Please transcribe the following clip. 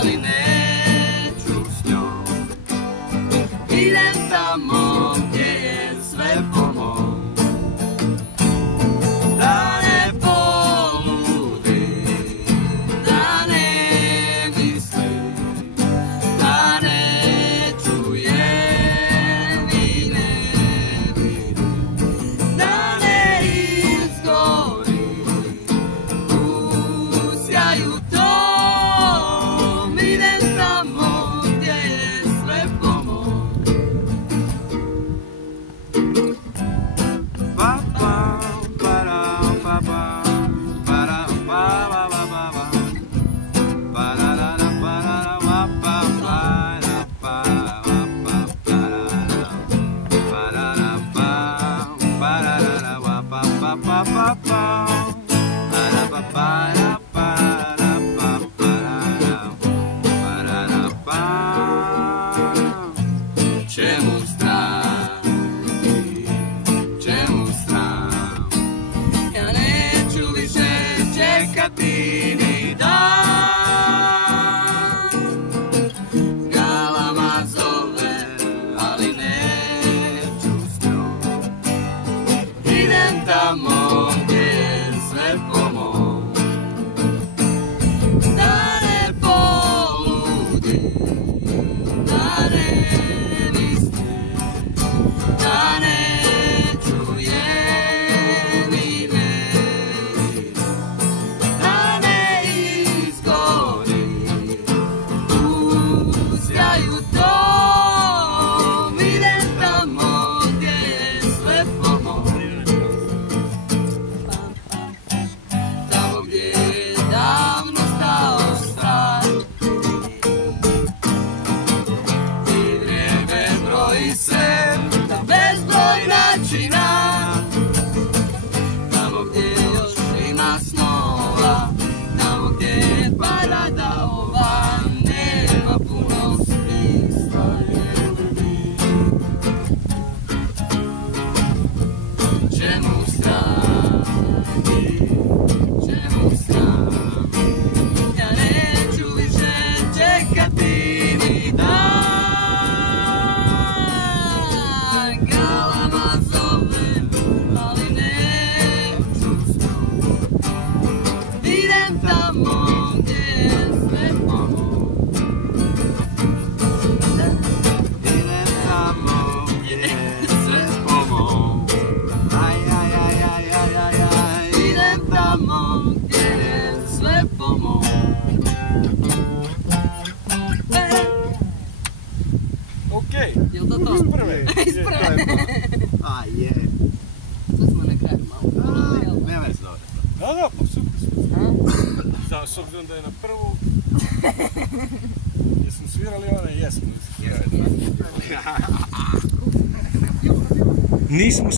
ali neću s njom. Idem tamo gdje je sve po mom. Da ne poludim, da ne mislim, da ne čujem i ne vidim, da ne izgorim u sjaju tom. Idem tamo gdje je sve po mom. Čemu strah, čemu strah, ja neću više čekati ni dan. Galama zove, ali neću s njom. Idem tamo gdje je sve po mom. Da ne poludim, da ne mislim, da ne čujem i ne vidim, da ne izgorim u sjaju tom. Idem tamo gdje je sve po mom. Tamo gdje je davno stao strah i vrijeme broji se na bezbroj načina. Tamo gdje još ima snova, tamo gdje je parada ova, nema puno smisla ljubi. Čemu strah, čemu strah, ja neću više čekati ni dan. Galama zove, ali neću s njom. Idem tamo gdje je sve po mom. Idem tamo gdje je sve po mom. Idem tamo gdje je sve po mom. Okej, Jel to to? iz prve. Iz prve. A je. Tu smo na kraju malo. Nema se dobro. Da, pa super. Da, s obzirom da je na prvu... Jesmo svirali one? Jesmo. Nismo